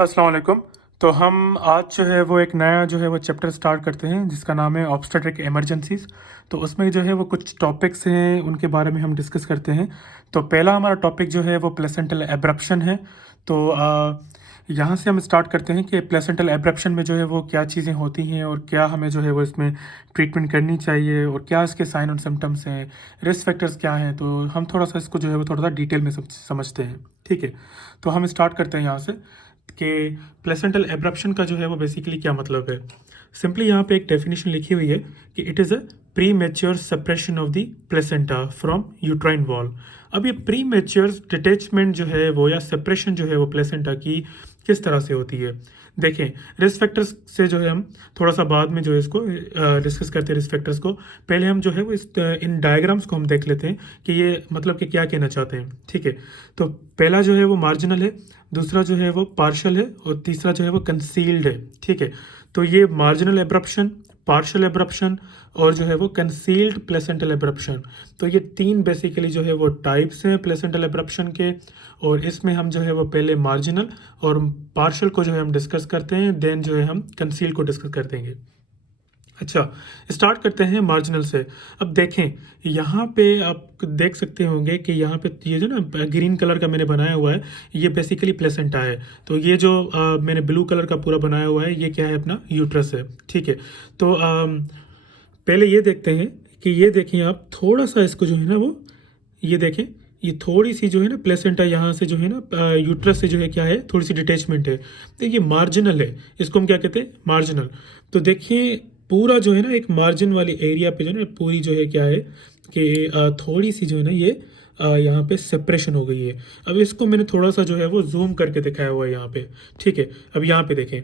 अस्सलाम वालेकुम। तो हम आज जो है वो एक नया जो है वो चैप्टर स्टार्ट करते हैं जिसका नाम है ऑब्स्टेट्रिक इमरजेंसीज। तो उसमें जो है वो कुछ टॉपिक्स हैं, उनके बारे में हम डिस्कस करते हैं। तो पहला हमारा टॉपिक जो है वो प्लेसेंटल एब्रप्शन है। तो यहाँ से हम स्टार्ट करते हैं कि प्लेसेंटल एब्रप्शन में जो है वो क्या चीज़ें होती हैं और क्या हमें जो है वो इसमें ट्रीटमेंट करनी चाहिए और क्या इसके साइन और सिम्टम्स हैं, रिस्क फैक्टर्स क्या हैं। तो हम थोड़ा सा इसको जो है वो थोड़ा सा डिटेल में समझते हैं। ठीक है, तो हम स्टार्ट करते हैं यहाँ से कि प्लेसेंटल एब्रप्शन का जो है वो बेसिकली क्या मतलब है। सिंपली यहाँ पे एक डेफिनेशन लिखी हुई है कि it is a pre mature separation of the placenta from uterine wall. अब ये प्री मेच्योर डिटेचमेंट जो है वो या सेपरेशन जो है वो प्लेसेंटा की किस तरह से होती है। देखें, रिस्क फैक्टर्स से जो है हम थोड़ा सा बाद में जो है इसको डिस्कस करते हैं रिस्क फैक्टर्स को। पहले हम जो है वो इन डायग्राम्स को हम देख लेते हैं कि ये मतलब कि क्या कहना चाहते हैं। ठीक है, तो पहला जो है वो मार्जिनल है, दूसरा जो है वो पार्शल है और तीसरा जो है वो कंसील्ड है। ठीक है, तो ये मार्जिनल एब्रप्शन, पार्शल एब्रप्शन और जो है वो कंसील्ड प्लेसेंटल एब्रप्शन, तो ये तीन बेसिकली जो है वो टाइप्स हैं प्लेसेंटल एब्रप्शन के। और इसमें हम जो है वो पहले मार्जिनल और पार्शल को जो है हम डिस्कस करते हैं, देन जो है हम कंसील को डिस्कस कर देंगे। अच्छा, स्टार्ट करते हैं मार्जिनल से। अब देखें, यहाँ पे आप देख सकते होंगे कि यहाँ पे ये जो ना ग्रीन कलर का मैंने बनाया हुआ है, ये बेसिकली प्लेसेंटा है। तो ये जो मैंने ब्लू कलर का पूरा बनाया हुआ है, ये क्या है, अपना यूट्रस है। ठीक है, तो पहले ये देखते हैं कि ये देखें आप थोड़ा सा इसको जो है ना वो, ये देखें, ये थोड़ी सी जो है ना प्लेसेंटा यहाँ से जो है ना यूट्रस से जो है क्या है, थोड़ी सी डिटेचमेंट है। तो ये मार्जिनल है, इसको हम क्या कहते हैं, मार्जिनल। तो देखिए पूरा जो है ना एक मार्जिन वाली एरिया पे जो है ना पूरी जो है क्या है कि थोड़ी सी जो है ना ये यहाँ पे सेपरेशन हो गई है। अब इसको मैंने थोड़ा सा जो है वो जूम करके दिखाया हुआ है यहाँ पे। ठीक है, अब यहाँ पे देखें,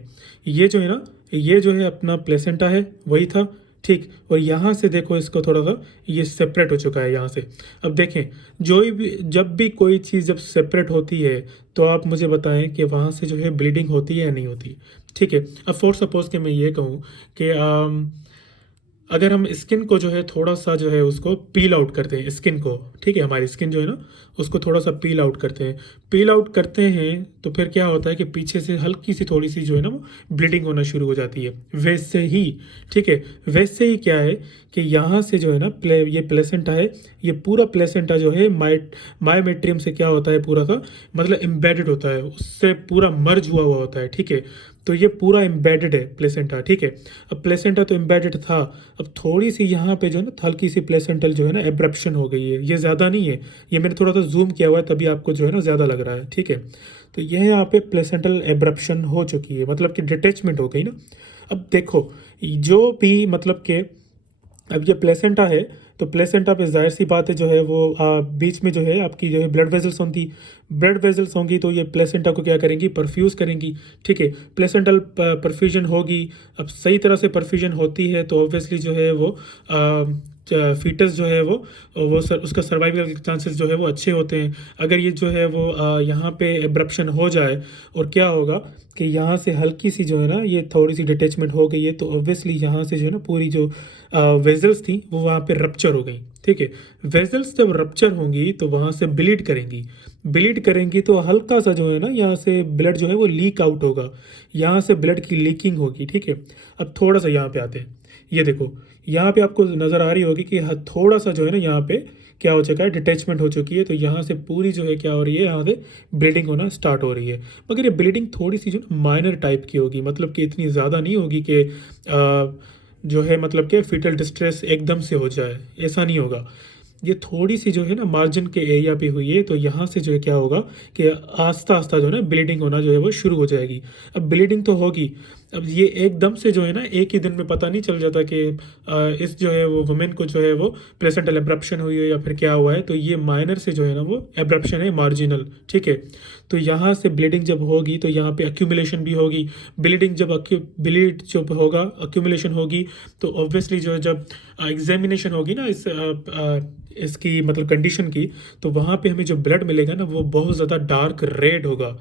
ये जो है ना, ये जो है अपना प्लेसेंटा है, वही था। ठीक, और यहाँ से देखो इसको थोड़ा सा ये सेपरेट हो चुका है यहाँ से। अब देखें, जो भी जब भी कोई चीज़ जब सेपरेट होती है तो आप मुझे बताएं कि वहाँ से जो है ब्लीडिंग होती है या नहीं होती। ठीक है, अब फॉर सपोज कि मैं ये कहूँ कि अगर हम स्किन को जो है थोड़ा सा जो है उसको पील आउट करते हैं स्किन को। ठीक है, हमारी स्किन जो है ना उसको थोड़ा सा पील आउट करते हैं, पील आउट करते हैं तो फिर क्या होता है कि पीछे से हल्की सी थोड़ी सी जो है ना वो ब्लीडिंग होना शुरू हो जाती है। वैसे ही, ठीक है, वैसे ही क्या है कि यहाँ से जो है ना ये प्लेसेंटा है, ये पूरा प्लेसेंटा जो है मायोमेट्रियम से क्या होता है, पूरा का मतलब एम्बेडेड होता है, उससे पूरा मर्ज हुआ हुआ होता है। ठीक है, तो ये पूरा एम्बेडेड है प्लेसेंटा। ठीक है, अब प्लेसेंटा तो एम्बेडेड था, अब थोड़ी सी यहाँ पे जो है ना हल्की सी प्लेसेंटल जो है ना एब्रप्शन हो गई है। ये ज़्यादा नहीं है, ये मैंने थोड़ा सा जूम किया हुआ है तभी आपको जो है ना ज़्यादा लग रहा है। ठीक है, तो यह यहाँ पे प्लेसेंटल एब्रप्शन हो चुकी है, मतलब कि डिटेचमेंट हो गई ना। अब देखो, जो भी मतलब कि अब ये प्लेसेंटा है, तो प्लेसेंटा पे जाहिर सी बात है जो है वो बीच में जो है आपकी जो है ब्लड वेजल्स होंगी, ब्लड वेजल्स होंगी तो ये प्लेसेंटा को क्या करेंगी, परफ्यूज़ करेंगी। ठीक है, प्लेसेंटल परफ्यूजन होगी। अब सही तरह से परफ्यूजन होती है तो ऑब्वियसली जो है वो फीटस जो है वो उसका सर्वाइवल चांसेस जो है वो अच्छे होते हैं। अगर ये जो है वो यहाँ पे एब्रप्शन हो जाए और क्या होगा कि यहाँ से हल्की सी जो है ना ये थोड़ी सी डिटेचमेंट हो गई है, तो ऑब्वियसली यहाँ से जो है ना पूरी जो वेजल्स थी वो वहाँ पे रप्चर हो गई। ठीक है, वेजल्स जब रप्चर होंगी तो वहाँ से ब्लीड करेंगी, ब्लीड करेंगी तो हल्का सा जो है ना यहाँ से ब्लड जो है वो लीक आउट होगा, यहाँ से ब्लड की लीकिंग होगी। ठीक है, अब थोड़ा सा यहाँ पे आते हैं, ये देखो यहाँ पे आपको नज़र आ रही होगी कि थोड़ा सा जो है ना यहाँ पे क्या हो चुका है, डिटैचमेंट हो चुकी है। तो यहाँ से पूरी जो है क्या हो रही है, यहाँ से ब्लीडिंग होना स्टार्ट हो रही है। मगर ये ब्लीडिंग थोड़ी सी जो माइनर टाइप की होगी, मतलब कि इतनी ज़्यादा नहीं होगी कि जो है मतलब कि फीटल डिस्ट्रेस एकदम से हो जाए, ऐसा नहीं होगा। ये थोड़ी सी जो है ना मार्जिन के एरिया पे हुई है, तो यहाँ से जो है क्या होगा कि आस्ता आस्ता जो है ना ब्लीडिंग होना जो है वो शुरू हो जाएगी। अब ब्लीडिंग तो होगी, अब ये एकदम से जो है ना एक ही दिन में पता नहीं चल जाता कि इस जो है वो वुमेन को जो है वो प्लेसेंटल एब्रप्शन हुई है या फिर क्या हुआ है। तो ये माइनर से जो है ना वो एब्रप्शन है, मार्जिनल। ठीक है, तो यहाँ से ब्लीडिंग जब होगी तो यहाँ पे अक्यूमुलेशन भी होगी। ब्लीडिंग जब ब्लीड जब होगा, अक्यूमुलेशन होगी, तो ऑब्वियसली जो है जब एग्जामिनेशन होगी ना इसकी मतलब कंडीशन की, तो वहाँ पे हमें जो ब्लड मिलेगा ना वो बहुत ज़्यादा डार्क रेड होगा,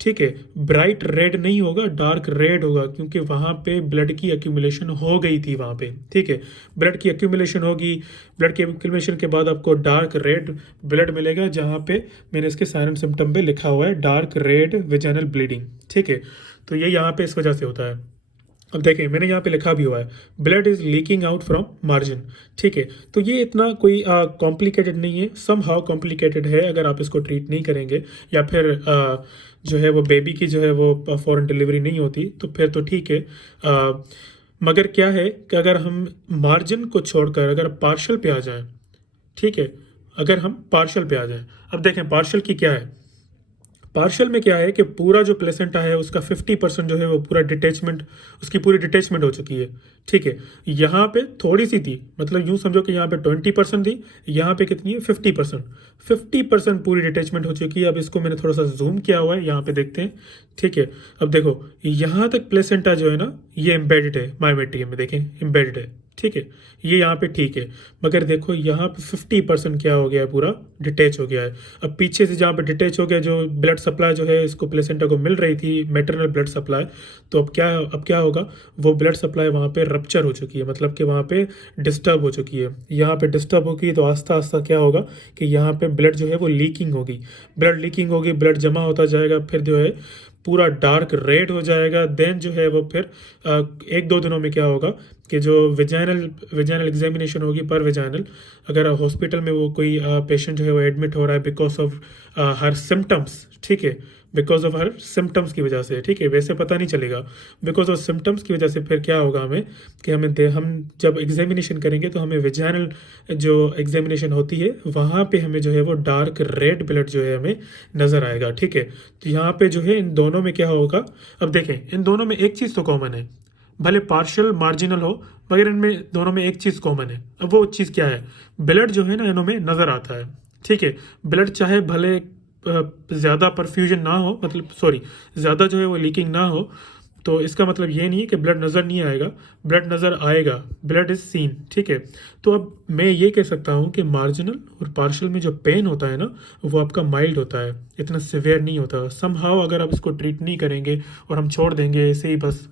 ठीक है। ब्राइट रेड नहीं होगा, डार्क रेड होगा, क्योंकि वहाँ पे ब्लड की एक्यूमुलेशन हो गई थी वहाँ पे, ठीक है। ब्लड की एक्यूमुलेशन होगी, ब्लड की एक्यूमुलेशन के बाद आपको डार्क रेड ब्लड मिलेगा, जहाँ पे मैंने इसके साइन एंड सिम्टम पे लिखा हुआ है डार्क रेड विजाइनल ब्लीडिंग, ठीक है। तो ये यहाँ पे इस वजह से होता है। अब देखें, मैंने यहाँ पे लिखा भी हुआ है blood is leaking out from margin, ठीक है। तो ये इतना कोई कॉम्प्लिकेटेड नहीं है, सम हाउ कॉम्प्लिकेटेड है अगर आप इसको ट्रीट नहीं करेंगे, या फिर जो है वो बेबी की जो है वो फॉरेन डिलीवरी नहीं होती, तो फिर तो ठीक है। मगर क्या है कि अगर हम मार्जिन को छोड़कर अगर पार्शल पे आ जाएं, ठीक है, अगर हम पार्शल पे आ जाएं, अब देखें पार्शल की क्या है। पार्शियल में क्या है कि पूरा जो प्लेसेंटा है उसका 50% जो है वो पूरा डिटेचमेंट, उसकी पूरी डिटेचमेंट हो चुकी है, ठीक है। यहाँ पे थोड़ी सी थी, मतलब यूँ समझो कि यहाँ पे 20% थी, यहाँ पे कितनी है 50%। 50% पूरी डिटेचमेंट हो चुकी है। अब इसको मैंने थोड़ा सा जूम किया हुआ है, यहाँ पे देखते हैं, ठीक है। अब देखो यहाँ तक प्लेसेंटा जो है ना ये एम्बेडेड है मायोमेट्रियम में, देखें एम्बेडेड है, ठीक है। ये यहाँ पे ठीक है, मगर देखो यहाँ पे 50% क्या हो गया है, पूरा डिटेच हो गया है। अब पीछे से जहाँ पे डिटेच हो गया, जो ब्लड सप्लाई जो है इसको प्लेसेंटा को मिल रही थी, मैटरनल ब्लड सप्लाई, तो अब क्या होगा, वो ब्लड सप्लाई वहाँ पे रप्चर हो चुकी है, मतलब कि वहाँ पे डिस्टर्ब हो चुकी है। यहाँ पे डिस्टर्ब होगी तो आस्ता आस्ता क्या होगा कि यहाँ पे ब्लड जो है वो लीकिंग होगी, ब्लड लीकिंग होगी, ब्लड जमा होता जाएगा, फिर जो है पूरा डार्क रेड हो जाएगा। देन जो है वो फिर एक दो दिनों में क्या होगा कि जो विजाइनल एग्जामिनेशन होगी पर विजाइनल, अगर हॉस्पिटल में वो कोई पेशेंट जो है वो एडमिट हो रहा है बिकॉज ऑफ हर सिम्टम्स, ठीक है, बिकॉज ऑफ हर सिम्टम्स की वजह से, ठीक है, वैसे पता नहीं चलेगा, बिकॉज ऑफ सिम्टम्स की वजह से फिर क्या होगा हमें कि हम जब एग्जामिनेशन करेंगे तो हमें विजाइनल जो एग्जामिनेशन होती है वहाँ पे हमें जो है वो डार्क रेड ब्लड जो है हमें नज़र आएगा, ठीक है। तो यहाँ पे जो है इन दोनों में क्या होगा, अब देखें इन दोनों में एक चीज़ तो कॉमन है, भले पार्शियल मार्जिनल हो मगर इनमें दोनों में एक चीज़ कॉमन है। अब वो चीज़ क्या है, ब्लड जो है ना इनों में नज़र आता है, ठीक है। ब्लड चाहे भले ज़्यादा परफ्यूजन ना हो, मतलब सॉरी ज़्यादा जो है वो लीकिंग ना हो, तो इसका मतलब ये नहीं है कि ब्लड नज़र नहीं आएगा, ब्लड नज़र आएगा, ब्लड इज़ सीन, ठीक है। तो अब मैं ये कह सकता हूँ कि मार्जिनल और पार्शियल में जो पेन होता है ना वो आपका माइल्ड होता है, इतना सिवियर नहीं होता। समहाउ अगर आप इसको ट्रीट नहीं करेंगे और हम छोड़ देंगे ऐसे ही बस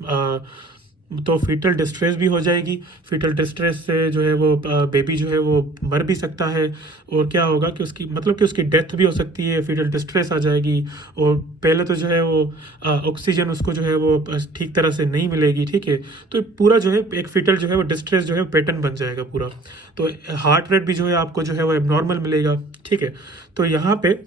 तो फीटल डिस्ट्रेस भी हो जाएगी। फीटल डिस्ट्रेस से जो है वो बेबी जो है वो मर भी सकता है, और क्या होगा कि उसकी मतलब कि उसकी डेथ भी हो सकती है, फीटल डिस्ट्रेस आ जाएगी, और पहले तो जो है वो ऑक्सीजन उसको जो है वो ठीक तरह से नहीं मिलेगी, ठीक है। तो पूरा जो है एक फीटल जो है वो डिस्ट्रेस जो है पैटर्न बन जाएगा पूरा, तो हार्ट रेट भी जो है आपको जो है वो एबनॉर्मल मिलेगा, ठीक है। तो यहाँ पे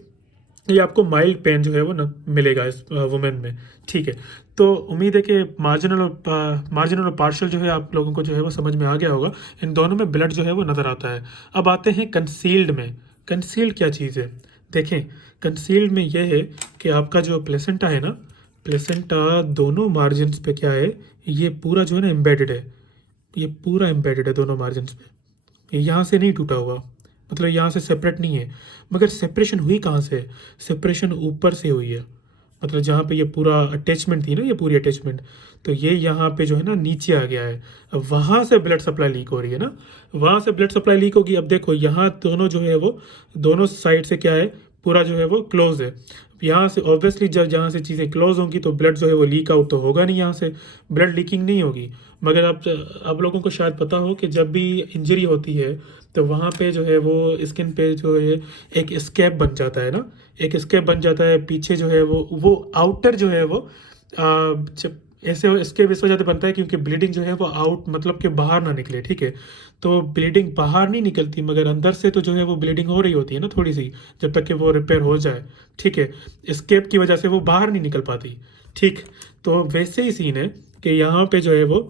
ये आपको माइल्ड पेन जो है वो न मिलेगा इस वुमेन में, ठीक है। तो उम्मीद है कि मार्जिनल और पार्शियल जो है आप लोगों को जो है वो समझ में आ गया होगा। इन दोनों में ब्लड जो है वो नज़र आता है। अब आते हैं कंसील्ड में। कंसील्ड क्या चीज़ है, देखें कंसील्ड में ये है कि आपका जो प्लेसेंटा है ना, प्लेसेंटा दोनों मार्जिन पे क्या है, ये पूरा जो है ना एम्बेडेड है, ये पूरा एम्बेडेड है दोनों मार्जिन पे, ये यहाँ से नहीं टूटा हुआ, मतलब यहाँ से सेपरेट नहीं है। मगर सेपरेशन हुई कहाँ से, सेपरेशन ऊपर से हुई है, मतलब जहाँ पे ये पूरा अटैचमेंट थी ना, ये पूरी अटैचमेंट, तो ये यहाँ पे जो है ना नीचे आ गया है। अब वहाँ से ब्लड सप्लाई लीक हो रही है ना, वहाँ से ब्लड सप्लाई लीक होगी। अब देखो यहाँ दोनों जो है वो दोनों साइड से क्या है, पूरा जो है वो क्लोज है। यहाँ से ऑब्वियसली जब जहाँ से चीज़ें क्लोज होंगी तो ब्लड जो है वो लीक आउट तो होगा नहीं, यहाँ से ब्लड लीकिंग नहीं होगी। मगर आप लोगों को शायद पता हो कि जब भी इंजरी होती है तो वहाँ पे जो है वो स्किन पे जो है एक स्कैब बन जाता है ना, एक स्कैब बन जाता है पीछे जो है वो आउटर जो है वो जब ऐसे स्कैब इस वजह से बनता है क्योंकि ब्लीडिंग जो है वो आउट मतलब कि बाहर ना निकले, ठीक है। तो ब्लीडिंग बाहर नहीं निकलती मगर अंदर से तो जो है वो ब्लीडिंग हो रही होती है ना थोड़ी सी, जब तक कि वो रिपेयर हो जाए, ठीक है। स्कैब की वजह से वो बाहर नहीं निकल पाती, ठीक। तो वैसे ही सीन है कि यहाँ पे जो है वो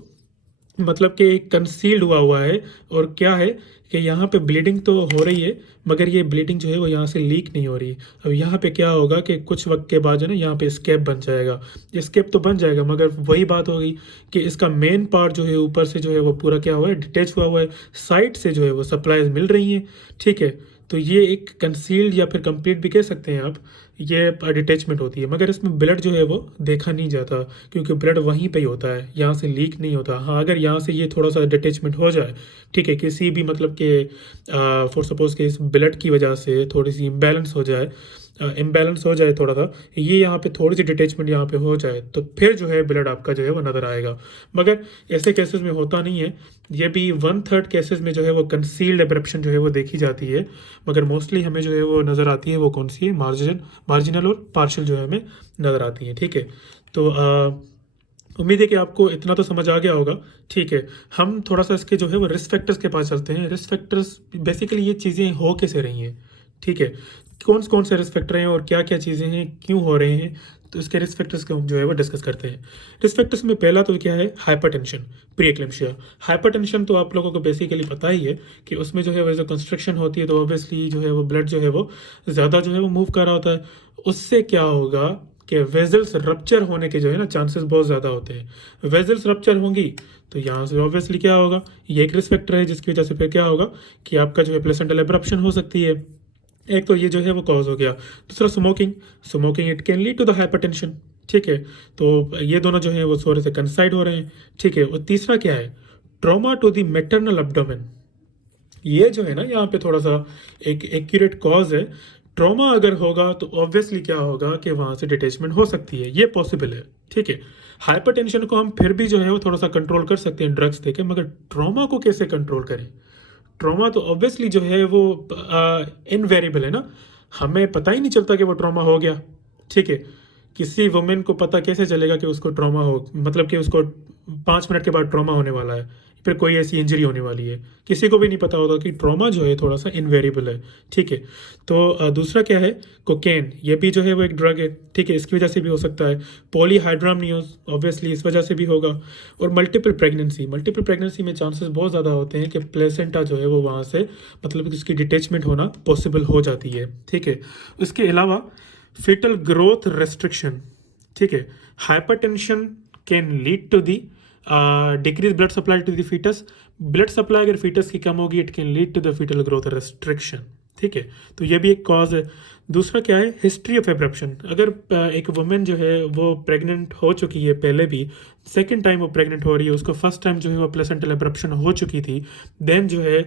मतलब कि कंसील्ड हुआ है, और क्या है कि यहाँ पे ब्लीडिंग तो हो रही है मगर ये ब्लीडिंग जो है वो यहाँ से लीक नहीं हो रही। अब यहाँ पे क्या होगा कि कुछ वक्त के बाद जो है ना यहाँ पे स्कैब बन जाएगा, स्कैब तो बन जाएगा मगर वही बात होगी कि इसका मेन पार्ट जो है ऊपर से जो है वो पूरा क्या हुआ है, डिटेच हुआ है, साइड से जो है वो सप्लाईज मिल रही हैं, ठीक है। तो ये एक कंसील्ड या फिर कंप्लीट भी कह सकते हैं आप, ये डिटेचमेंट होती है। मगर इसमें ब्लड जो है वो देखा नहीं जाता क्योंकि ब्लड वहीं पे ही होता है, यहाँ से लीक नहीं होता। हाँ अगर यहाँ से ये थोड़ा सा डिटेचमेंट हो जाए, ठीक है, किसी भी मतलब के फॉर सपोज के इस ब्लड की वजह से थोड़ी सी इम्बैलेंस हो जाए, इम्बैलेंस हो जाए थोड़ा सा, ये यहाँ पे थोड़ी सी डिटेचमेंट यहाँ पे हो जाए, तो फिर जो है ब्लड आपका जो है वो नज़र आएगा। मगर ऐसे केसेस में होता नहीं है। ये भी 1/3 केसेस में जो है वो कंसील्ड एब्रप्शन जो है वो देखी जाती है, मगर मोस्टली हमें जो है वो नज़र आती है वो कौन सी है, मार्जिनल और पार्शियल जो है हमें नज़र आती है। ठीक है, तो उम्मीद है कि आपको इतना तो समझ आ गया होगा। ठीक है, हम थोड़ा सा इसके जो है वो रिस्क फैक्टर्स के पास चलते हैं। रिस्क फैक्टर्स बेसिकली ये चीज़ें हो कैसे रही हैं, ठीक है, कौन कौन से रिस्क फैक्टर हैं और क्या क्या चीज़ें हैं, क्यों हो रहे हैं, तो इसके रिस्क फैक्टर्स को हम जो है वो डिस्कस करते हैं। रिस्क फैक्टर्स में पहला तो क्या है, हाइपरटेंशन, प्री एक्लेम्पसिया। हाइपरटेंशन तो आप लोगों को बेसिकली पता ही है कि उसमें जो है वो जो कंस्ट्रक्शन होती है तो ऑब्वियसली जो है वो ब्लड जो है वो ज़्यादा जो है वो मूव कर रहा होता है। उससे क्या होगा कि वेजल्स रप्चर होने के जो है ना चांसेस बहुत ज़्यादा होते हैं। वेजल्स रप्चर होंगी तो यहाँ से ऑब्वियसली क्या होगा, ये एक रिस्क फैक्टर है जिसकी वजह से फिर क्या होगा कि आपका जो है प्लेसेंटल एब्रप्शन हो सकती है। एक तो ये जो है वो कॉज हो गया। दूसरा smoking, smoking it can lead to the hypertension. ठीक है, तो ये दोनों जो है वो थोड़े से कंसाइड हो रहे हैं। ठीक है, और तीसरा क्या है, trauma to the maternal abdomen. ये जो है ना यहाँ पे थोड़ा सा एक एक्यूरेट कॉज है। ट्रॉमा अगर होगा तो ऑब्वियसली क्या होगा कि वहाँ से डिटेचमेंट हो सकती है, ये पॉसिबल है। ठीक है, हाइपरटेंशन को हम फिर भी जो है वो थोड़ा सा कंट्रोल कर सकते हैं ड्रग्स देके, मगर ट्रॉमा को कैसे कंट्रोल करें। ट्रॉमा तो ऑब्वियसली जो है वो इनवेरिएबल है ना, हमें पता ही नहीं चलता कि वो ट्रॉमा हो गया। ठीक है, किसी वुमेन को पता कैसे चलेगा कि उसको ट्रॉमा हो, मतलब कि उसको 5 मिनट के बाद ट्रॉमा होने वाला है, फिर कोई ऐसी इंजरी होने वाली है, किसी को भी नहीं पता होता कि ट्रॉमा जो है थोड़ा सा इनवेरिएबल है। ठीक है, तो दूसरा क्या है, कोकेन, ये भी जो है वो एक ड्रग है। ठीक है, इसकी वजह से भी हो सकता है। पॉलीहाइड्रामनियोज ऑब्वियसली इस वजह से भी होगा। और मल्टीपल प्रेगनेंसी, मल्टीपल प्रेगनेंसी में चांसेस बहुत ज़्यादा होते हैं कि प्लेसेंटा जो है वो वहाँ से मतलब कि उसकी डिटेचमेंट होना पॉसिबल हो जाती है। ठीक है, इसके अलावा fetal growth restriction। ठीक है, hypertension can lead to the decreased blood supply to the fetus। Blood supply अगर fetus की कम होगी it can lead to the fetal growth restriction। ठीक है, तो ये भी एक कॉज है। दूसरा क्या है, हिस्ट्री ऑफ एब्रप्शन। अगर एक वुमेन जो है वो प्रेग्नेंट हो चुकी है पहले भी, सेकेंड टाइम वो प्रेग्नेंट हो रही है, उसको फर्स्ट टाइम जो है वो प्लेसेंटल एब्रप्शन हो चुकी थी, देन जो है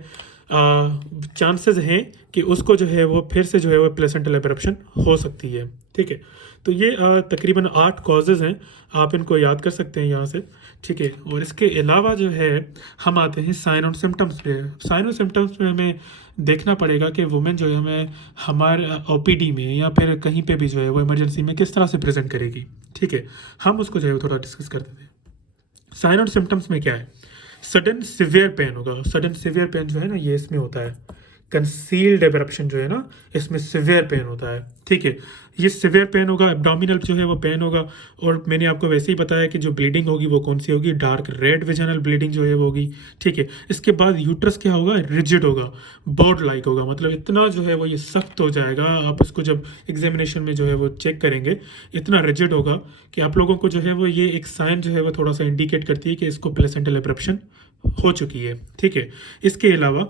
चांसेस हैं कि उसको जो है वो फिर से जो है वो प्लेसेंटल एब्रप्शन हो सकती है। ठीक है, तो ये तकरीबन 8 कॉजेज़ हैं, आप इनको याद कर सकते हैं यहाँ से। ठीक है, और इसके अलावा जो है हम आते हैं साइन और सिम्टम्स पे। साइन और सिम्टम्स में हमें देखना पड़ेगा कि वुमेन जो है हमें हमारे ओपीडी में या फिर कहीं पे भी जो है वो इमरजेंसी में किस तरह से प्रेजेंट करेगी। ठीक है, हम उसको जो है थोड़ा डिस्कस करते थे। साइन और सिम्टम्स में क्या है, सडन सिवियर पेन होगा। सडन सिवियर पेन जो है ना ये इसमें होता है। कंसील्ड एब्रप्शन जो है ना इसमें सिवियर पेन होता है। ठीक है, ये सिवियर पेन होगा, एब्डोमिनल जो है वो पेन होगा। और मैंने आपको वैसे ही बताया कि जो ब्लीडिंग होगी वो कौन सी होगी, डार्क रेड विजनल ब्लीडिंग जो है वो होगी। ठीक है, इसके बाद यूट्रस क्या होगा, रिजिड होगा, बोर्ड लाइक होगा, मतलब इतना जो है वो ये सख्त हो जाएगा। आप इसको जब एग्जामिनेशन में जो है वो चेक करेंगे, इतना रिजिड होगा कि आप लोगों को जो है वो ये एक साइन जो है वो थोड़ा सा इंडिकेट करती है कि इसको प्लेसेंटल एब्रप्शन हो चुकी है। ठीक है, इसके अलावा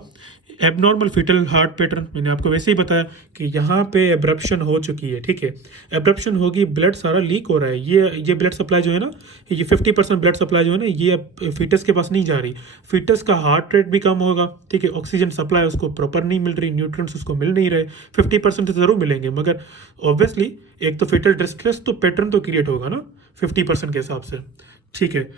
एबनॉर्मल फीटल हार्ट पैटर्न, मैंने आपको वैसे ही बताया कि यहाँ पे एब्रप्शन हो चुकी है। ठीक है, एब्रप्शन होगी, ब्लड सारा लीक हो रहा है, ये ब्लड सप्लाई जो है ना, ये 50% ब्लड सप्लाई जो है ना ये फीटस के पास नहीं जा रही। फीटस का हार्ट रेट भी कम होगा। ठीक है, ऑक्सीजन सप्लाई उसको प्रॉपर नहीं मिल रही, न्यूट्रिएंट्स उसको मिल नहीं रहे। 50% तो ज़रूर मिलेंगे, मगर ऑब्वियसली एक तो फीटल डिस्ट्रेस तो पैटर्न तो क्रिएट होगा ना 50% के हिसाब से। ठीक है,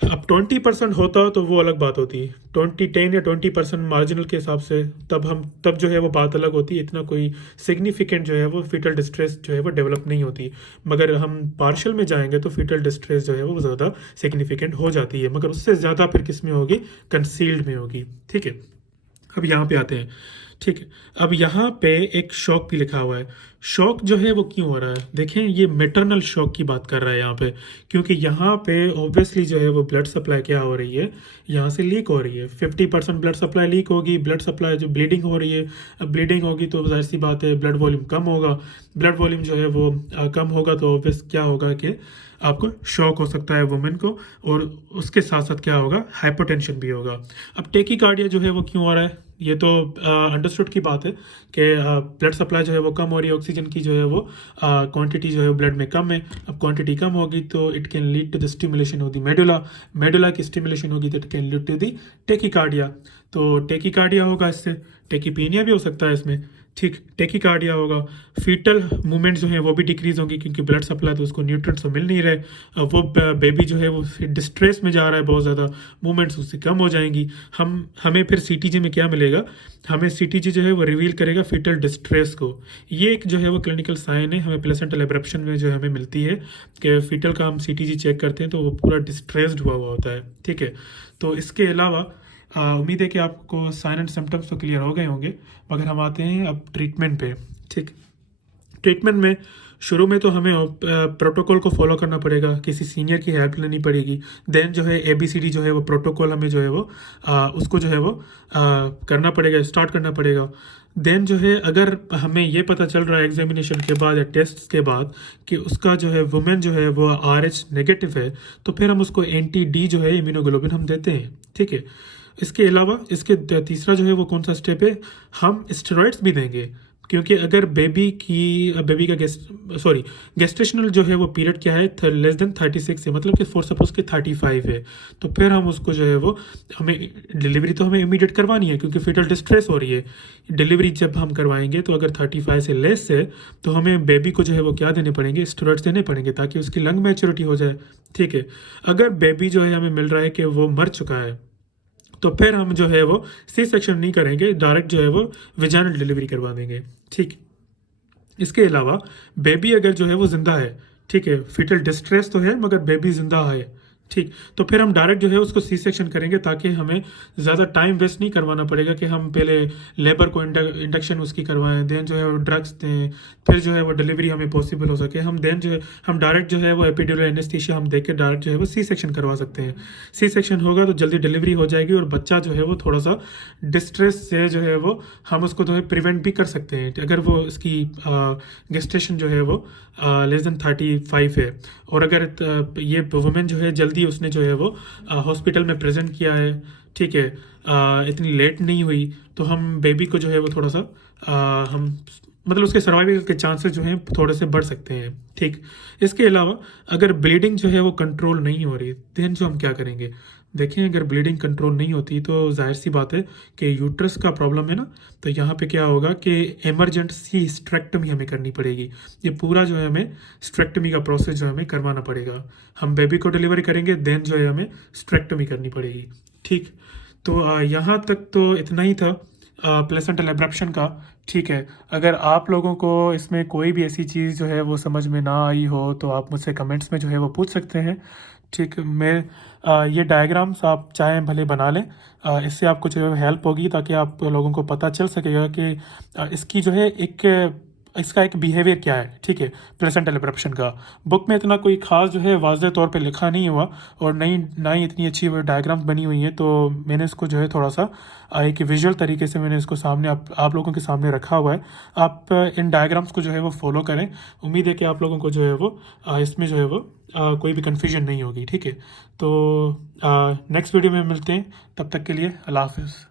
अब 20% होता तो वो अलग बात होती। 10 या 20% मार्जिनल के हिसाब से तब जो है वो बात अलग होती है। इतना कोई सिग्निफिकेंट जो है वो फीटल डिस्ट्रेस जो है वो डेवलप नहीं होती। मगर हम पार्शियल में जाएंगे तो फीटल डिस्ट्रेस जो है वो ज़्यादा सिग्निफिकेंट हो जाती है, मगर उससे ज़्यादा फिर किस में होगी, कंसील्ड में होगी। ठीक है, अब यहाँ पे आते हैं। ठीक है, अब यहाँ पे एक शॉक भी लिखा हुआ है। शॉक जो है वो क्यों हो रहा है, देखें ये मैटरनल शॉक की बात कर रहा है यहाँ पे, क्योंकि यहाँ पे ऑब्वियसली जो है वो ब्लड सप्लाई क्या हो रही है, यहाँ से लीक हो रही है। 50% ब्लड सप्लाई लीक होगी, ब्लड सप्लाई जो ब्लीडिंग हो रही है, अब ब्लीडिंग होगी तो जाहिर सी बात है ब्लड वॉल्यूम कम होगा। ब्लड वॉल्यूम जो है वो कम होगा तो ऑब्वियस क्या होगा कि आपको शॉक हो सकता है वुमेन को, और उसके साथ साथ क्या होगा, हाइपोटेंशन भी होगा। अब टेकीकार्डिया जो है वो क्यों हो रहा है, ये तो अंडरस्टूड की बात है कि ब्लड सप्लाई जो है वो कम हो रही है, ऑक्सीजन की जो है वो क्वांटिटी जो है ब्लड में कम है। अब क्वांटिटी कम होगी तो it can lead to the stimulation of the medulla, medulla की स्टिमुलेशन होगी तो it can lead to the tachycardia. तो टेकीकार्डिया होगा, इससे टेकीपीनिया भी हो सकता है इसमें। ठीक, टेकिकार्डिया होगा, फीटल मूवमेंट जो है वो भी डिक्रीज़ होंगी क्योंकि ब्लड सप्लाई तो उसको न्यूट्रिएंट्स तो मिल नहीं रहे, वो बेबी जो है वो डिस्ट्रेस में जा रहा है, बहुत ज़्यादा मूवमेंट्स उससे कम हो जाएंगी। हमें फिर सीटीजी में क्या मिलेगा, हमें सीटीजी जो है वो रिवील करेगा फीटल डिस्ट्रेस को। ये एक जो है वो क्लिनिकल साइन है, हमें प्लेसेंटल एब्रप्शन में जो हमें मिलती है कि फीटल का हम सीटीजी चेक करते हैं तो वो पूरा डिस्ट्रेस्ड हुआ होता है। ठीक है, तो इसके अलावा उम्मीद है कि आपको साइन एंड सिम्टम्स तो क्लियर हो गए होंगे, मगर हम आते हैं अब ट्रीटमेंट पे। ठीक, ट्रीटमेंट में शुरू में तो हमें प्रोटोकॉल को फॉलो करना पड़ेगा, किसी सीनियर की हेल्प लेनी पड़ेगी। देन जो है ABCD जो है वो प्रोटोकॉल हमें जो है वो उसको जो है वो करना पड़ेगा, स्टार्ट करना पड़ेगा। देन जो है अगर हमें ये पता चल रहा है एग्जामिनेशन के बाद या टेस्ट के बाद कि उसका जो है वुमेन जो है वो RH नेगेटिव है, तो फिर हम उसको anti-D जो है इम्यूनोग्लोबिन हम देते हैं। ठीक है, इसके अलावा इसके तीसरा जो है वो कौन सा स्टेप है, हम स्टेरॉइड्स भी देंगे क्योंकि अगर बेबी का गेस्टेशनल जो है वो पीरियड क्या है लेस देन 36 है, मतलब कि फॉर सपोज के 35 है, तो फिर हम उसको जो है वो हमें डिलीवरी तो हमें इमीडिएट करवानी है क्योंकि फीटल डिस्ट्रेस हो रही है। डिलीवरी जब हम करवाएंगे तो अगर 35 से लेस है तो हमें बेबी को जो है वो क्या देने पड़ेंगे, स्टेरॉइड्स देने पड़ेंगे ताकि उसकी लंग मैच्योरिटी हो जाए। ठीक है, अगर बेबी जो है हमें मिल रहा है कि वो मर चुका है तो फिर हम जो है वो C-सेक्शन नहीं करेंगे, डायरेक्ट जो है वो वेजाइनल डिलीवरी करवा देंगे। ठीक, इसके अलावा बेबी अगर जो है वो ज़िंदा है, ठीक है, फीटल डिस्ट्रेस तो है मगर बेबी ज़िंदा है, ठीक, तो फिर हम डायरेक्ट जो है उसको C-सेक्शन करेंगे ताकि हमें ज़्यादा टाइम वेस्ट नहीं करवाना पड़ेगा कि हम पहले लेबर को इंडक्शन उसकी करवाएं, देन जो है वो ड्रग्स दें, फिर जो है वो डिलीवरी हमें पॉसिबल हो सके। हम देन जो है हम डायरेक्ट जो है वो एपिड्यूरल एनेस्थीसिया हम देख के डायरेक्ट जो है वो C-सेक्शन करवा सकते हैं। C-सेक्शन होगा तो जल्दी डिलीवरी हो जाएगी और बच्चा जो है वो थोड़ा सा डिस्ट्रेस से जो है वो हम उसको जो है प्रिवेंट भी कर सकते हैं अगर वो इसकी गेस्टेशन जो है वो लेस देन 35 है, और अगर ये वुमेन जो है जल्दी उसने जो है वो हॉस्पिटल में प्रेजेंट किया है, ठीक है, इतनी लेट नहीं हुई, तो हम बेबी को जो है वो थोड़ा सा हम मतलब उसके सर्वाइवल के चांसेस जो हैं थोड़े से बढ़ सकते हैं। ठीक, इसके अलावा अगर ब्लीडिंग जो है वो कंट्रोल नहीं हो रही, देन जो हम क्या करेंगे, देखें अगर ब्लीडिंग कंट्रोल नहीं होती तो जाहिर सी बात है कि यूट्रस का प्रॉब्लम है ना, तो यहाँ पे क्या होगा कि इमरजेंसी हिस्टेरेक्टमी हमें करनी पड़ेगी। ये पूरा जो है हमें हिस्टेरेक्टमी का प्रोसेस जो हमें करवाना पड़ेगा। हम बेबी को डिलीवरी करेंगे, देन जो है हमें हिस्टेरेक्टमी करनी पड़ेगी। ठीक, तो यहाँ तक तो इतना ही था प्लेसेंटल एब्रप्शन का। ठीक है, अगर आप लोगों को इसमें कोई भी ऐसी चीज़ जो है वो समझ में ना आई हो तो आप मुझसे कमेंट्स में जो है वो पूछ सकते हैं। ठीक, मैं ये डायग्राम्स आप चाहें भले बना लें, इससे आपको जो है हेल्प होगी ताकि आप लोगों को पता चल सकेगा कि इसकी जो है इसका एक बिहेवियर क्या है। ठीक है, प्लेसेंटल एब्रप्शन का बुक में इतना कोई खास जो है वाज़ेह तौर पे लिखा नहीं हुआ और ना ही इतनी अच्छी डायग्राम्स बनी हुई हैं, तो मैंने इसको जो है थोड़ा सा एक विजुअल तरीके से मैंने इसको सामने आप लोगों के सामने रखा हुआ है। आप इन डायग्राम्स को जो है वो फॉलो करें, उम्मीद है कि आप लोगों को जो है वो इसमें जो है वो कोई भी कन्फ्यूजन नहीं होगी। ठीक है, तो नेक्स्ट वीडियो में मिलते हैं, तब तक के लिए अल्लाह हाफ़िज़।